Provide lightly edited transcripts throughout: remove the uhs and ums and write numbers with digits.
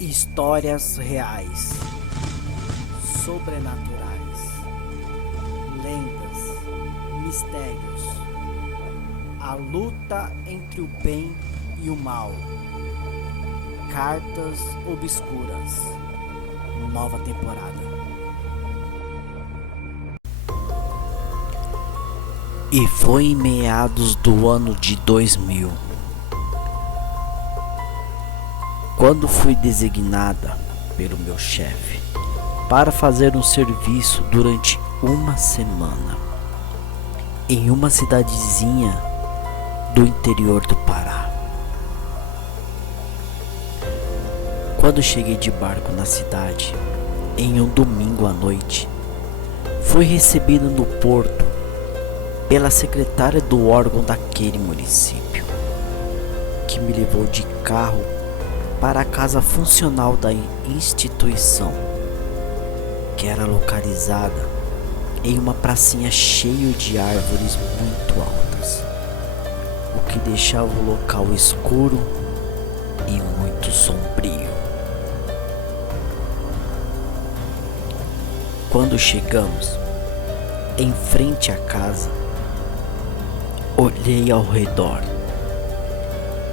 Histórias reais, sobrenaturais, lendas, mistérios, a luta entre o bem e o mal, cartas obscuras, nova temporada. E foi em meados do ano de 2000, quando fui designada pelo meu chefe para fazer um serviço durante uma semana em uma cidadezinha do interior do Pará. Quando cheguei de barco na cidade, em um domingo à noite, fui recebido no porto pela secretária do órgão daquele município, que me levou de carro para a casa funcional da instituição, que era localizada em uma pracinha cheia de árvores muito altas, o que deixava o local escuro e muito sombrio. Quando chegamos em frente à casa, olhei ao redor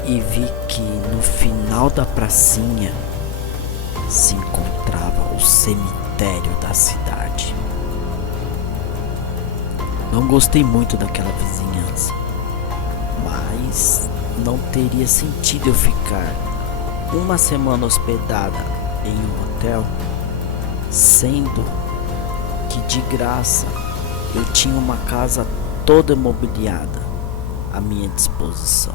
e vi que no final da pracinha se encontrava o cemitério da cidade. Não gostei muito daquela vizinhança, mas não teria sentido eu ficar uma semana hospedada em um hotel, sendo que de graça eu tinha uma casa toda imobiliada à minha disposição,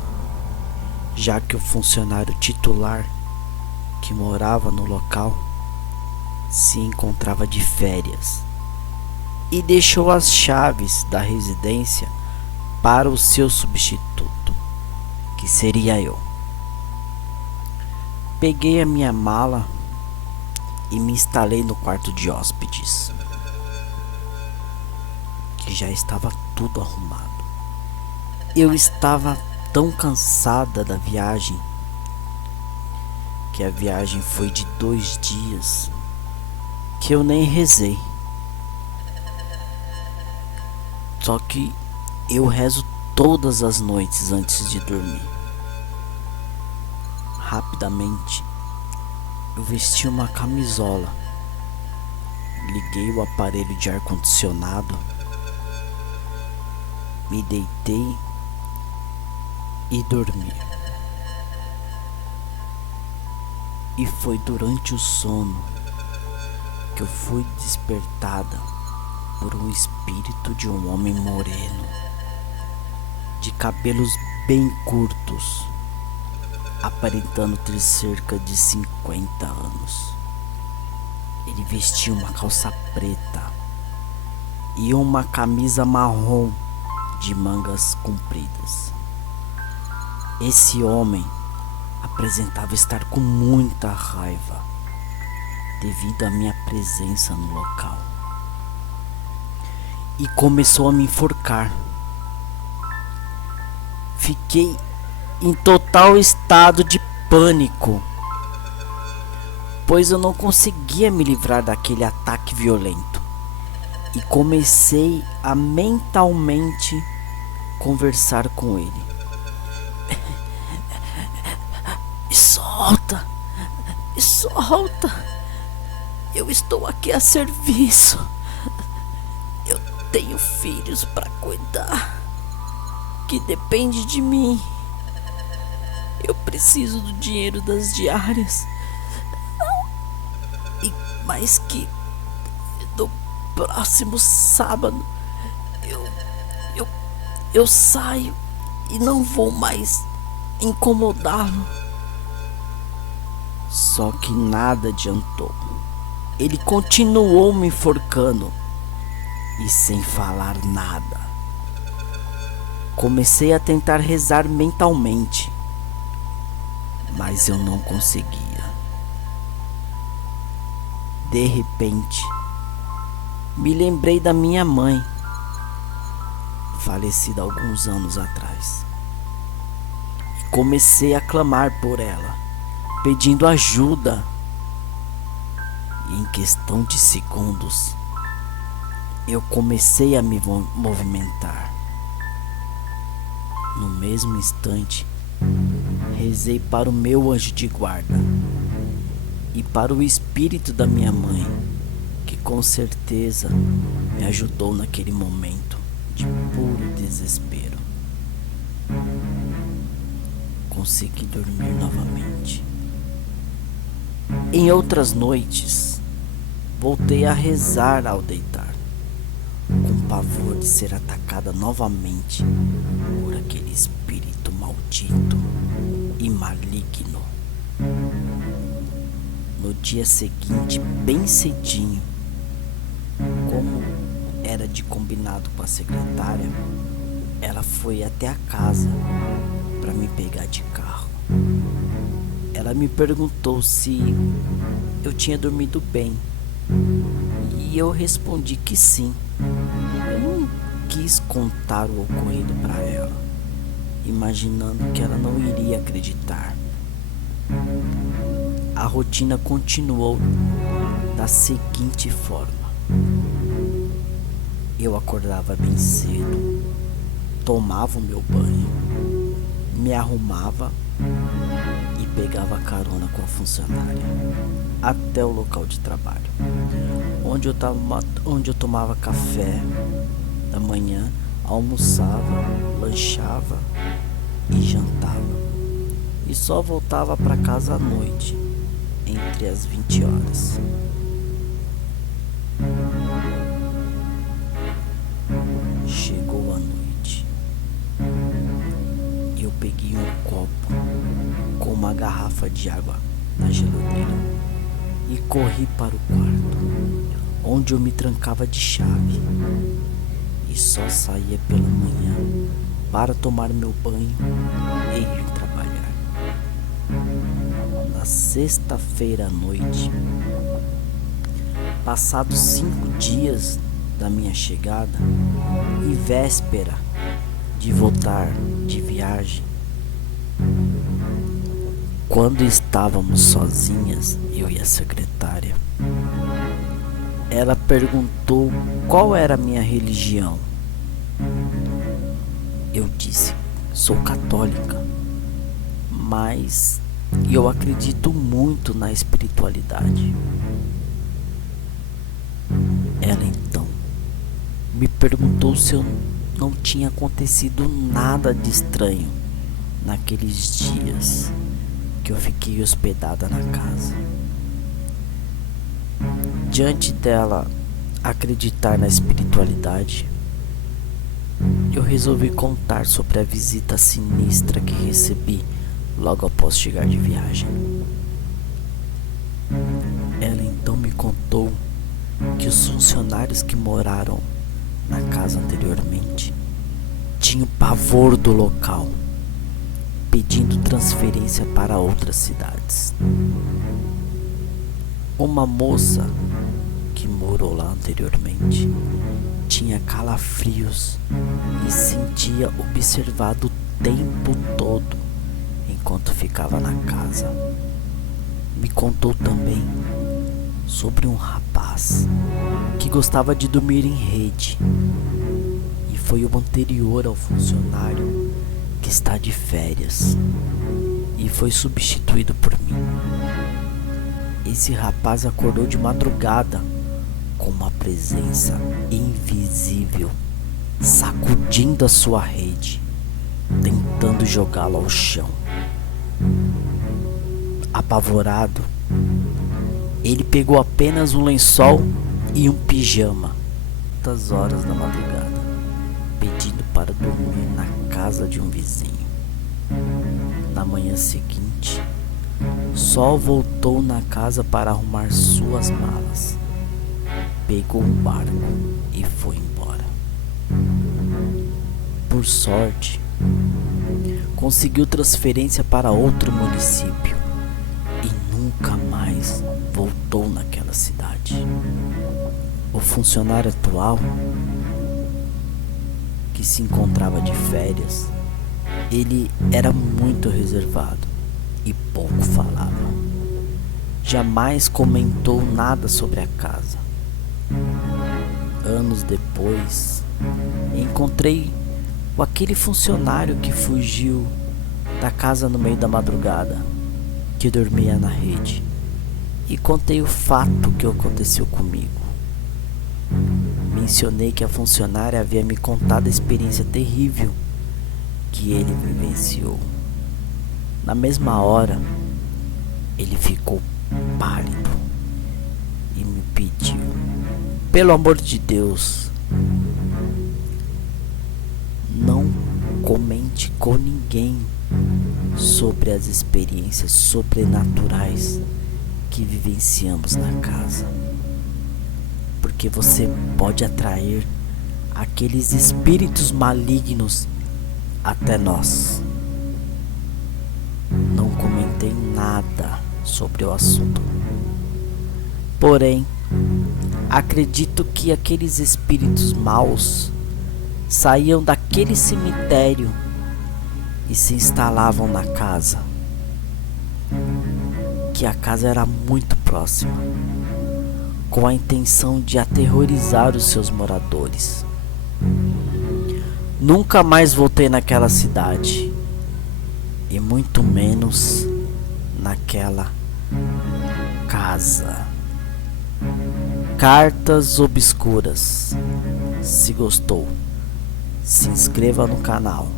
já que o funcionário titular que morava no local se encontrava de férias e deixou as chaves da residência para o seu substituto, que seria eu. Peguei a minha mala e me instalei no quarto de hóspedes, que já estava tudo arrumado. Eu estava tão cansada da viagem, que a viagem foi de 2 dias, que eu nem rezei. Só que eu rezo todas as noites antes de dormir. Rapidamente, eu vesti uma camisola, liguei o aparelho de ar-condicionado, me deitei e dormi. E foi durante o sono que eu fui despertada por um espírito de um homem moreno, de cabelos bem curtos, aparentando ter cerca de 50 anos. Ele vestia uma calça preta e uma camisa marrom de mangas compridas. Esse homem apresentava estar com muita raiva devido à minha presença no local, e começou a me enforcar. Fiquei em total estado de pânico, pois eu não conseguia me livrar daquele ataque violento, e comecei a mentalmente conversar com ele. Me solta, me solta, eu estou aqui a serviço, eu tenho filhos para cuidar, que depende de mim, eu preciso do dinheiro das diárias, e mais que no próximo sábado eu saio e não vou mais incomodá-lo. Só que nada adiantou. Ele continuou me enforcando e sem falar nada. Comecei a tentar rezar mentalmente, mas eu não conseguia. De repente, me lembrei da minha mãe, falecida há alguns anos atrás. Comecei a clamar por ela, pedindo ajuda e em questão de segundos eu comecei a me movimentar. No mesmo instante, rezei para o meu anjo de guarda e para o espírito da minha mãe, que com certeza me ajudou naquele momento de puro desespero. Consegui dormir novamente. Em outras noites, voltei a rezar ao deitar, com pavor de ser atacada novamente por aquele espírito maldito e maligno. No dia seguinte, bem cedinho, como era de combinado com a secretária, ela foi até a casa para me pegar de carro. Ela me perguntou se eu tinha dormido bem e eu respondi que sim. Eu não quis contar o ocorrido para ela, imaginando que ela não iria acreditar. A rotina continuou da seguinte forma: eu acordava bem cedo, tomava o meu banho, me arrumava e pegava carona com a funcionária até o local de trabalho, onde eu tomava café da manhã, almoçava, lanchava e jantava, e só voltava para casa à noite, entre as 20 horas. Chegou a noite e eu peguei um copo com uma garrafa de água na geladeira e corri para o quarto, onde eu me trancava de chave e só saía pela manhã para tomar meu banho e ir trabalhar. Na sexta-feira à noite, passados 5 dias da minha chegada e véspera de voltar de viagem, quando estávamos sozinhas, eu e a secretária, ela perguntou qual era a minha religião. Eu disse: sou católica, mas eu acredito muito na espiritualidade. Ela então me perguntou se eu não tinha acontecido nada de estranho naqueles dias que eu fiquei hospedada na casa. Diante dela acreditar na espiritualidade, eu resolvi contar sobre a visita sinistra que recebi logo após chegar de viagem. Ela então me contou que os funcionários que moraram na casa anteriormente tinham pavor do local, pedindo transferência para outras cidades. Uma moça que morou lá anteriormente tinha calafrios e sentia observado o tempo todo enquanto ficava na casa. Me contou também sobre um rapaz que gostava de dormir em rede, e foi o anterior ao funcionário que está de férias e foi substituído por mim. Esse rapaz acordou de madrugada com uma presença invisível sacudindo a sua rede, tentando jogá-lo ao chão. Apavorado, ele pegou apenas um lençol e um pijama, muitas horas da madrugada, pedindo para dormir na casa de um vizinho. Na manhã seguinte, só voltou na casa para arrumar suas malas, pegou um barco e foi embora. Por sorte, conseguiu transferência para outro município e nunca mais voltou naquela cidade. O funcionário atual, que se encontrava de férias, ele era muito reservado e pouco falava. jamais comentou nada sobre a casa. Anos depois, encontrei aquele funcionário que fugiu da casa no meio da madrugada, que dormia na rede, e contei o fato que aconteceu comigo. Mencionei que a funcionária havia me contado a experiência terrível que ele vivenciou. Na mesma hora, ele ficou pálido e me pediu: pelo amor de Deus, não comente com ninguém sobre as experiências sobrenaturais que vivenciamos na casa, porque você pode atrair aqueles espíritos malignos até nós. Não comentei nada sobre o assunto. Porém, acredito que aqueles espíritos maus saíam daquele cemitério e se instalavam na casa. Que a casa era muito próxima, com a intenção de aterrorizar os seus moradores. Nunca mais voltei naquela cidade, e muito menos naquela casa. Cartas Obscuras. Se gostou, se inscreva no canal,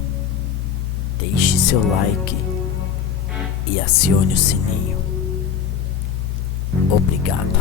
deixe seu like e acione o sininho. Obrigado.